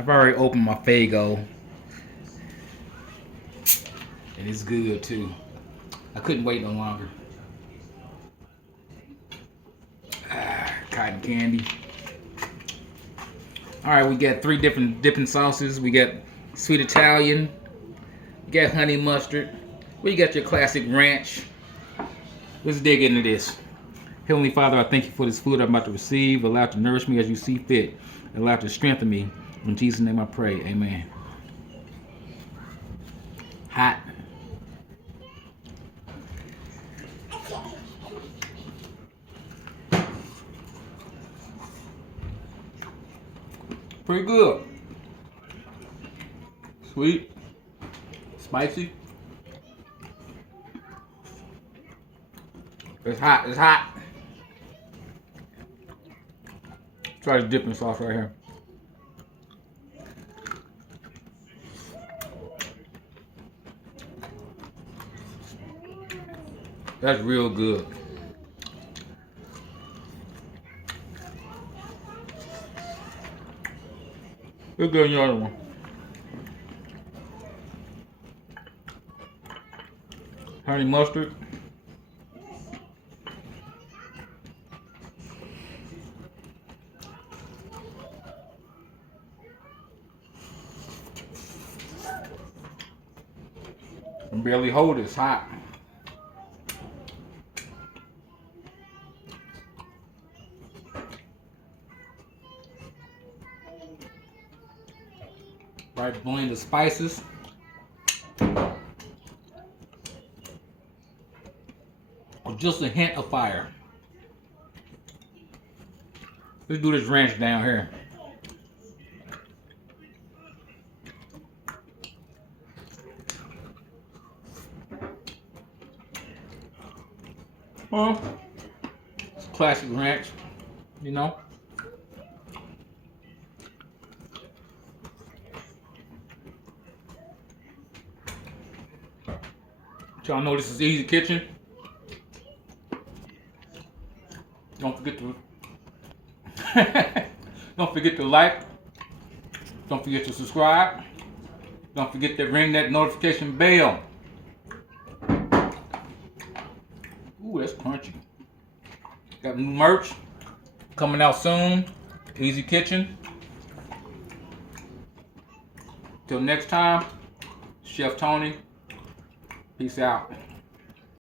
I've already opened my Faygo, and it's good too. I couldn't wait no longer. Cotton candy. All right, we got 3 different dipping sauces. We got sweet Italian. We got honey mustard. We got your classic ranch. Let's dig into this. Heavenly Father, I thank you for this food I'm about to receive. Allow it to nourish me as you see fit. Allow it to strengthen me. In Jesus' name I pray. Amen. Hot. Pretty good. Sweet. Spicy. It's hot. It's hot. Try the dipping sauce right here. That's real good. Let's go in the other one. Honey mustard. I can barely hold it. It's hot. Right blend of spices. Or just a hint of fire. Let's do this ranch down here. Well, it's classic ranch, you know. Y'all know this is Easy Kitchen. Don't forget to don't forget to like. Don't forget to subscribe. Don't forget to ring that notification bell. Ooh, that's crunchy. Got new merch coming out soon. Easy Kitchen. Till next time, Chef Tony. Peace out.